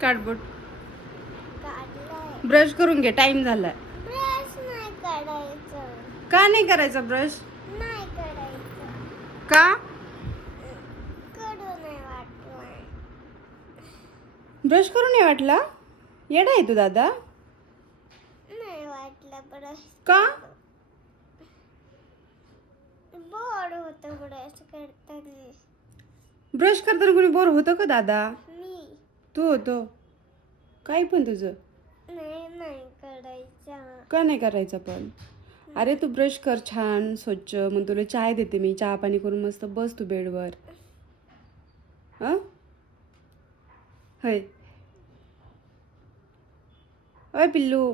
Cardboard काढलाय. Brush करून घे, टाइम झालाय. ब्रश नाही काढायचं. का नाही करायचा ब्रश? नाही काढायचं. का? कडू नाही वाटलं. ब्रश करून नाही वाटला? येडा आहे तू दादा. नाही वाटलं ब्रश. का? बोर होतं ब्रश करताना. ब्रश करताना कोणी बोर होतं का दादा? मी तू होतो. काय पण तुझं. नाही काढायचा. का नाही करायचं पण? अरे तू ब्रश कर छान स्वच्छ, मग तुला चाय देते मी, चहा पाणी करून मस्त बस तू बेडवर. हां होय. अय पिल्लू,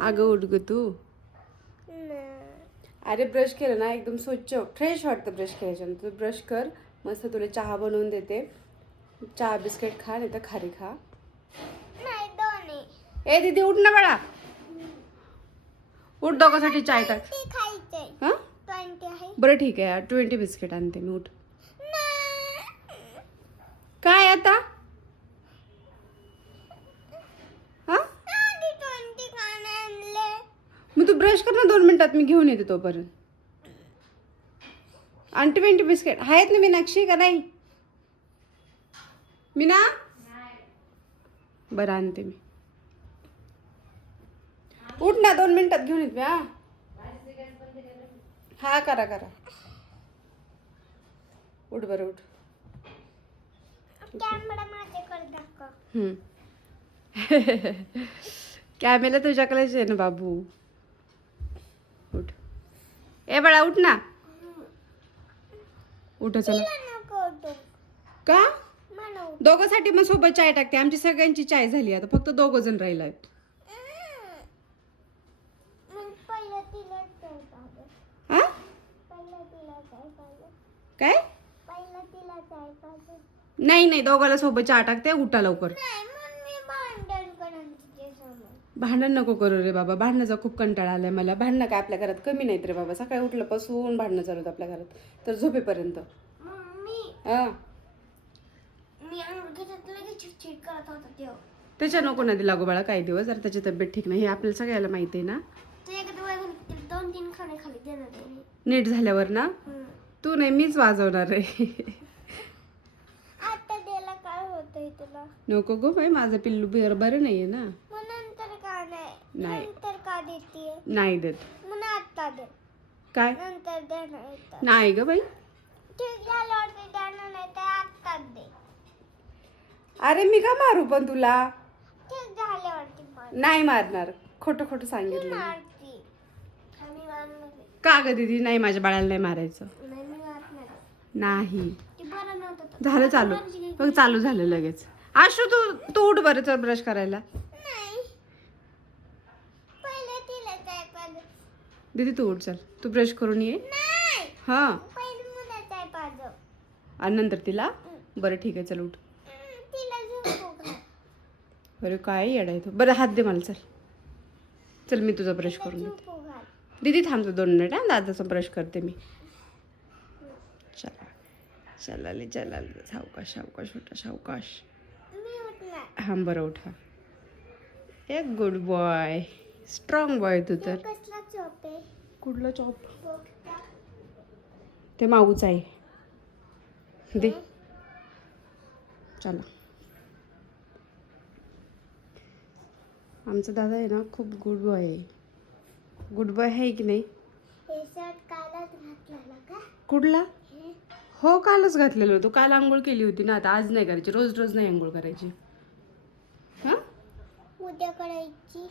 अगं उठ ग तू. अरे ब्रश केलं ना एकदम स्वच्छ फ्रेश वाटतं ब्रश केल्याच्यानंतर. तू ब्रश कर मस्त, तुला चहा बनवून देते. चहा बिस्किट खा नाही तर खारी खा. नाही दोन्ही. ए दीदी उठ ना बाळा, उठ दोघांसाठी चाय टाक. ते खायचंय. हां 20 आहे. बरं ठीक आहे यार, 20 बिस्किट आणते मी, उठ. नाही. काय आता? हां आधी 20 का नाही आणले? मग तू ब्रश कर ना 2 मिनिटात, मी घेऊन येते तोपर्यंत. आणि 20 बिस्किट आहेत ना मीनाक्षी का नाही? मीना बरं आणते मी. उठ ना 2 मिनिटात घेऊन येते. हा करा करा, उठ बरं उठ. कॅमेरा माझ्याकडे दाखव. कॅमेरा तुझ्याकडेच आहे ना बाबू. उठ. ए बाळा उठ ना. उठ चला. तिला नको तो. का? मला उठ. दोघांसाठी मग सोबत चाय टाकते. आमची सगळ्यांची चाय झाली, आता फक्त 2 जण राहिला आहेत. मग पहिलं तिला चाय पाहिजे. हा पहिलं तिला चाय पाहिजे. काय? पहिलं तिला चाय पाहिजे. नाही नाही, दोघाला सोबत चहा टाकते. उठा लवकर. नाही मग मी भांडण करेन तुझ्यासमोर. भांडण नको करू रे बाबा, भांडणाचा खूप कंटाळा आलाय मला. भांडणं काय आपल्या घरात कमी नाहीत रे बाबा. सकाळी उठल्यापासून भांडणं चालू आहेत आपल्या घरात, तर झोपेपर्यंत. मम्मी हा मी अंगठ्यात लगेच चिडचिड करत होता तेव्हा. त्याच्या नको नदी लागू बाळा काही दिवस, जर त्याची तब्येत ठीक नाही, हे आपल्याला सगळ्याला माहिती आहे ना. तू एकदा वेळेला 2-3 खाणे खाली देणार आहे. नीट झाल्यावर ना. तू नाही, मीच वाजवणार आहे. आता द्यायला काय होतंय तुला? नको गो बाई, माझं पिल्लू बरं नाहीये ना. मग नंतर का नाही? नाही. नंतर का देते? नाही देत. मग आता दे. काय? नंतर देणार येतं. नाही ग बाई. ठीक झाल्यावरती देणार नाही तर आत्ताच दे. अरे मी का मारू पण तुला? ठीक झाल्यावरती मार. नाही मारणार, खोटं खोटं सांगितलं. मारती. आम्ही मारणार. का ग दीदी? नाही, माझ्या बाळाला नाही मारायचं. नाही मी मारणार. नाही ते बरं नव्हतं. झालं चालू. बघ चालू झालं लगेच. आशू तू तू उठ बरं, चल ब्रश करायला. नाही. पहिले तिला चाय पाहिजे. दीदी तू उठ, चल तू ब्रश करून ये. नाही. हा पहिले मला चाय पाहिजे. आणि नंतर तिला. बरं ठीक आहे, चल उठ. तिला झोपू घाल. बरं काय येडा येतो. बरं हात दे मला, चल चल मी तुझा ब्रश करून देते. झोपू घाल. दीदी थांबतो 2 मिनिट. हा दादाचा ब्रश करते मी. चला चलाले चलाले, सावकाश सावकाश उठा, सावकाश. मी उठणार. हां बरं उठा. एक गुड बॉय, स्ट्रॉंग बॉय तू तर. कसला झोप आहे? कुठला चॉप? बोकटा. ते माऊच आहे. दे चला. आमचा दादा आहे ना खूप गुड बॉय आहे. गुड बॉय आहे की नाही? हे शर्ट कालच घातलेला का? कुठला? हे हो कालच घातलेलं होतं. काल आंघोळ केली होती ना, आता आज नाही करायची. रोज रोज नाही आंघोळ करायची. हां उद्या करायची.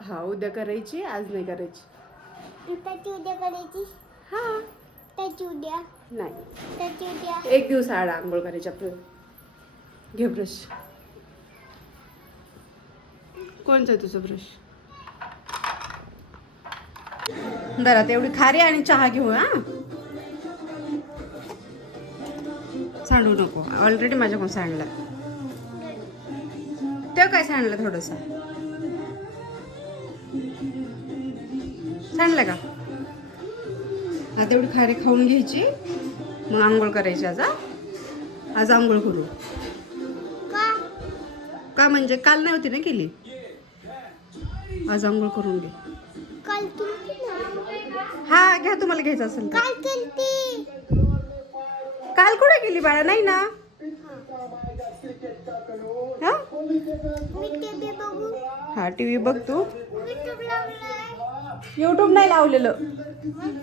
हा उद्या करायची, आज नाही करायची. त्याची उद्या करायची. हां त्याची उद्या. नाही, त्याची उद्या. 1 दिवस आड आंघोळ करायची आपलं. घे ब्रश. कोणचं आहे तुझं ब्रश? जरा तेवढी खारी आणि चहा घेऊ. हा सांडू नको, ऑलरेडी माझ्याकडून सांडला. ते काय सांडलं थोडंसं. सांडलं का? आता एवढी खारी खाऊन घ्यायची, मग आंघोळ करायची. आज आंघोळ करू. का? म्हणजे काल नाही होती ना केली. आज आंघोळ करून घे. काल केलती ना. हा घ्या तुम्हाला घ्यायचं असेल तर. काल केलती. काल कुठे केली बाळा? नाही ना. हा मी टीव्ही बघू. हा टीव्ही बघ तू. YouTube लावलाय. युट्यूब नाही लावलेलं,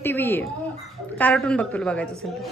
टीव्ही आहे. कार्टून बघ तुला बघायचं असेल तर.